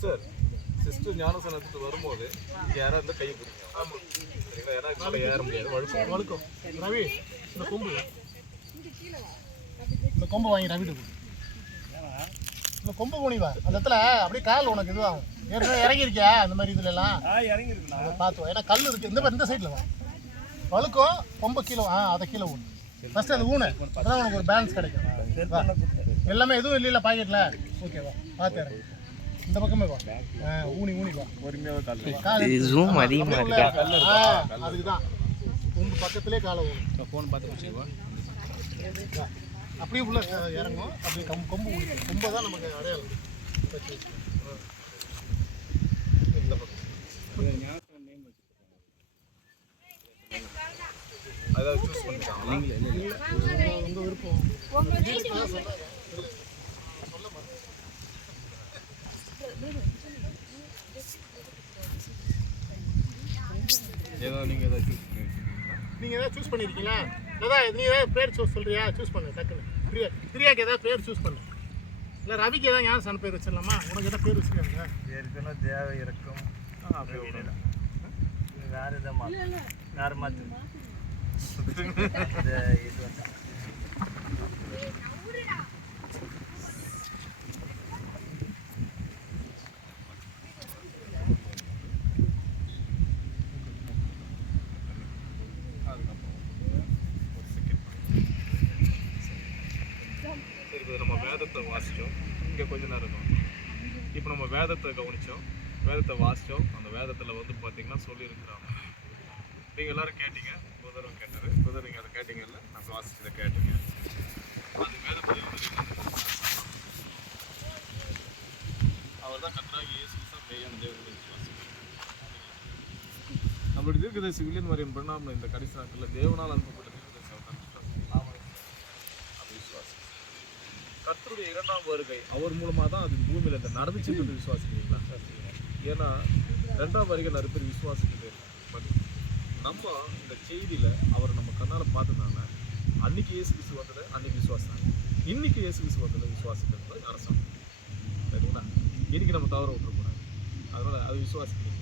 Sister ஞானசனம் எடுத்துட்டு வரும்போது இங்கே யாராவது இருந்தால் கையை பிடிக்கும். சரிங்களா? ஏன்னா மேலே ஏற முடியாது, வழுக்கும். ரவி இந்த கொம்பு வாங்கி ரவிட்டு இந்த கொம்பு போனிவா அந்த இடத்துல அப்படியே கால் உனக்கு இதுவாகும். ஏற்கனவே இறங்கியிருக்கியா அந்த மாதிரி இதுல எல்லாம் இறங்கிருக்கு பார்த்துவோம். ஏன்னா கல் இருக்கு இந்த சைடில் வா வழுக்கும் கொம்பு கீழே அதை கீழே ஊனு ஃபர்ஸ்ட் அது ஊனு அதான் உனக்கு ஒரு பேலன்ஸ் கிடைக்கும். எல்லாமே எதுவும் இல்லைல்ல பாக்கெட்டில் ஓகேவா பார்த்து இறங்கு இந்த பக்கமே வா ஊனி வா அதுக்குதான் கொம்பு பக்கத்துலேயே காலை ஊனும் ஃபோன் பார்த்து வச்சுக்குவா அப்படியே உள்ள இறங்கும் அப்படி கொம்பு ஊனிக்கும். கொம்பை தான் நமக்கு அடையாளம். இந்த பக்கம் அதாவது சூஸ் பண்ணிட்டாங்க உங்கள் விருப்பம் ஏதோ நீங்கள் எதாவது சூஸ் பண்ணியிருக்கீங்களா? அதான் நீங்கள் ஏதாவது பேர் சொல்கிறியா? சூஸ் பண்ணு டக்குன்னு. பிரியாக்கு ஏதாவது பேர் சூஸ் பண்ணு. இல்லை ரவிக்கு ஏதாவது ஞானசன பேர் வச்சிடலாமா? உனக்கு எதாவது பேர் வச்சுருக்காங்க? ஏற்கனவே தேவை இருக்கும் அப்படி விடல வேறு இதை வேறு மாற்று இது வந்து நம்ம வேதத்தை வாசித்தோம். இங்கே கொஞ்ச நேரம் இருக்கும். இப்போ நம்ம வேதத்தை கவனித்தோம், வேதத்தை வாசித்தோம். அந்த வேதத்தில் வந்து பார்த்திங்கன்னா சொல்லியிருக்கிறாங்க. நீங்கள் எல்லோரும் கேட்டீங்க, புதரும் கேட்டார். புதர் நீங்கள் அதை கேட்டீங்கல்ல, நான் வாசிச்சதை கேட்டீங்க. அது வேதத்தில் அவர் தான் கர்த்தராகிய இயேசு கிறிஸ்து மெய்யான தேவனுடைய விசுவாசி. நம்மளுடைய தீர்க்கதரிசி வில்லியம் மரியம் பிரணாம் இந்த கடைசி நாட்களில் தேவனால் அனுப்பப்பட்ட தீர்க்கதரிசி அவர் தான் விசுவாசி. கர்த்தருடைய இரண்டாம் வருகை அவர் மூலமாக தான் அது பூமியில் இந்த நடந்துச்சுன்றது விசுவாசிக்கிறீங்களா? ஏன்னா ரெண்டாம் வருகை நிறைய பேர் விசுவாசிக்கிட்டு பட் நம்ம இந்த செய்தியில் அவரை நம்ம கண்ணால் பார்த்ததுனால அன்னைக்கு இயேசு கிறிஸ்து வந்தது அன்னைக்கு விசுவாசினாங்க. இன்னைக்கு இயேசு கிறிஸ்து வந்தது விசுவாசிக்கிறது அரசாங்கம். சரிங்களா? இன்னைக்கு நம்ம தவற விட்டுறக்கூடாது. அதனால் அது விசுவாசிக்கிறீங்க.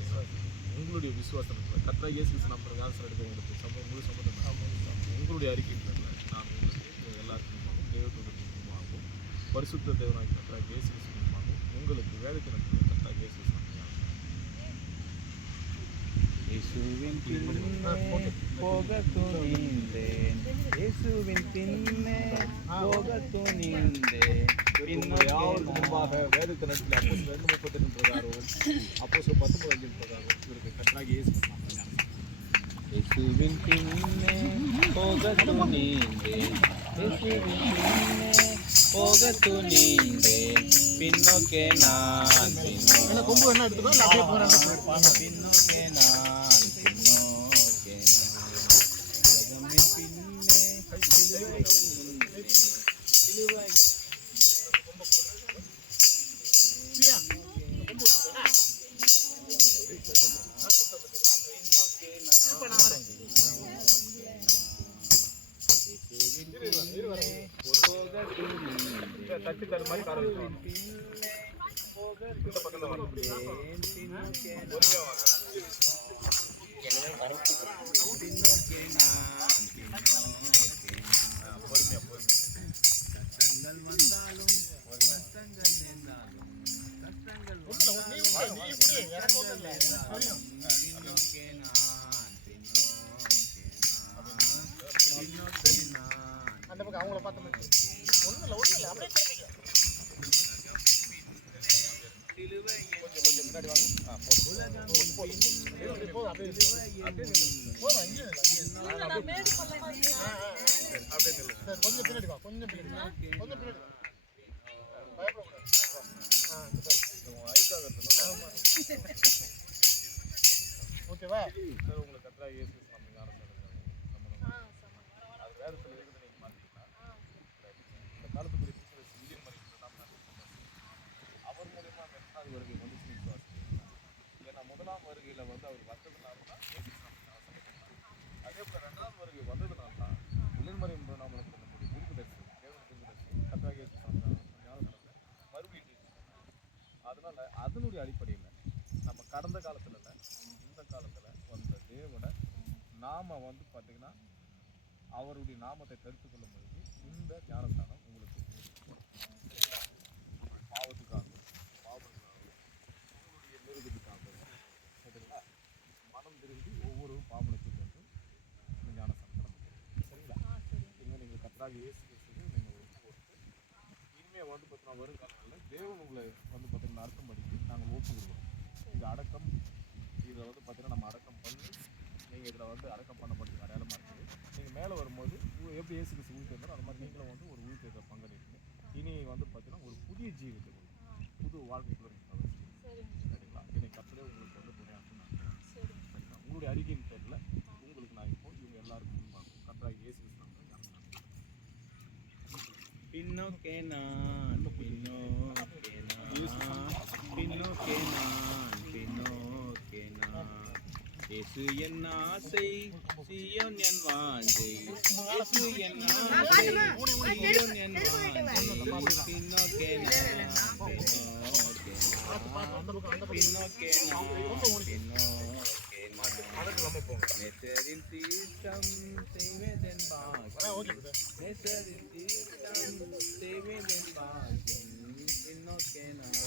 உங்களுடைய விசுவாசம் கரெக்டாக இயேசு கிறிஸ்து நம்ம ஞானசனம் எடுக்கிறவங்களுக்கு முழு சம்பந்தம் உங்களுடைய அறிக்கைகள் நான் உங்களுக்கு எல்லாருக்கும் தெய்வத்துவமாகவும் பரிசுத்த தேவனாக கரெக்டாக இயேசு கிறிஸ்துவாகவும் உங்களுக்கு வேதத்தின் கரெக்டாக இயேசு கிறிஸ்து இயேசுவின் பின்னே போக துணிந்தேன் இயேசுவின் பின்னே போக துணிந்தேன் யாருக்கு முன்பாக வேதத்தை நடத்தில் அப்போ 2:32 பிரகாரம் அப்போ 19:5 பிரகாரம் இவருக்கு கர்த்தராகிய இயேசு இயேசுவின் பின்னே போக துணிந்தேன் இயேசுவின் பின்னே போக துணிந்தேன் பின்னோக்கே நான் கொம்பு என்ன எடுத்துக்கோ அப்படியே போகிறேன் பின்னோக்கே நான் பின்னோக்கே நான் பின்னே சிலுவை தட்டு தரு மாதிரி கார வச்சுருவாங்க. கஷ்டங்கள் வந்தாலும் கஷ்டங்கள் நேர்ந்தாலும் கஷ்டங்கள் அந்த பக்கம் அவங்கள பார்த்த மாதிரி ஒன்றும் இல்லை அப்படியே தெரிஞ்சுக்க. கொஞ்சம் முன்னாடி வாங்க. போதும் அப்படியே கொஞ்சம் பின்னாடி வா கொஞ்சம் பின்னாடி பயப்படக்கூடாது. ஓகேவா? உங்களுக்கு கர்த்தராகிய இயேசு நம்ம ஞானசனம் அது வேதத்தில் இருக்குது. நீங்கள் பார்த்தீங்கன்னா இந்த காலத்துக்குரிய வில்லியம் மரியம் அவர் மூலியமா அந்த ரெண்டாவது வருகை வந்து விசுவாசிக்கிறீங்களா? ஏன்னா முதலாம் வருகையில் வந்து அவர் வந்ததுனால தான் அதே போல் ரெண்டாவது வருகை வந்ததுனால தான் வில்லியம் மரியம் நம்மளுக்கு நம்முடைய தீர்க்கதரிசி தேவனுடைய தீர்க்கதரிசி கர்த்தராகிய இயேசு ஞானசனத்தை மறுபடியும் அதனால அதனால் அதனுடைய அடிப்படையில் நம்ம கடந்த காலத்தில் இல்லை, இந்த காலத்தில் வந்த தேவனை நாம் வந்து பார்த்திங்கன்னா அவருடைய நாமத்தை கருத்து கொள்ளும் பொழுது இந்த ஞானஸ்தானம் உங்களுக்கு பாவத்துக்காகவும் உங்களுடைய மிருகத்துக்காகவும் சரிங்களா, மனம் திரும்பி ஒவ்வொரு பாவனுக்கும் வந்து இந்த ஞானஸ்தானம் நடந்தது. சரிங்களா? இனிமேல் நீங்கள் கர்த்தராகிய இயேசு கிறிஸ்துவுக்கு நீங்கள் ஒப்பு கொடுத்து இனிமேல் வந்து பார்த்தீங்கன்னா வருங்காலங்களில் தேவன் உங்களை வந்து பார்த்தீங்கன்னா அடக்கம் படித்து நாங்கள் ஒப்பு கொடுக்குறோம். இது அடக்கம், இதில் வந்து பார்த்தீங்கன்னா நம்ம அடக்கம் பண்ணி நீங்கள் இதில் வந்து அடக்கம் பண்ணப்படுறது அடையாளமாக இருக்குது. நீங்கள் மேலே வரும்போது எப்படி இயேசு கிறிஸ்து உயிர் தெரிந்தாலும் அது மாதிரி நீங்களும் வந்து ஒரு உயிர் தெரிந்த பங்களிப்பு. இனி வந்து பார்த்தீங்கன்னா ஒரு புதிய ஜீவித்தை புது வாழ்க்கைக்குள்ள நீங்கள் பிரவேசிக்கிறீங்க. சரிங்களா? இதை கர்த்தரே உங்களுக்கு வந்து துணையாக்கணும். சரிங்களா? உங்களுடைய அறிக்கையின் பேரில் உங்களுக்கு நான் இப்போ இவங்க எல்லாருக்கும் முன்பாக கர்த்தராகிய இயேசு கிறிஸ்து நாமத்தில் பின்னோக்கே நான் இயேசு என் ஆசை, சீயோன் என் வாஞ்சை. இயேசு என் ஆசை, சீயோன் என் வாஞ்சை. பின்னோக்கே நான் நேசரின் தீர்த்தம் செய்வதென் பாக்கியம். நேசரின் தீர்த்தம் செய்வதென் பாக்கியம். பின்னோக்கே நான்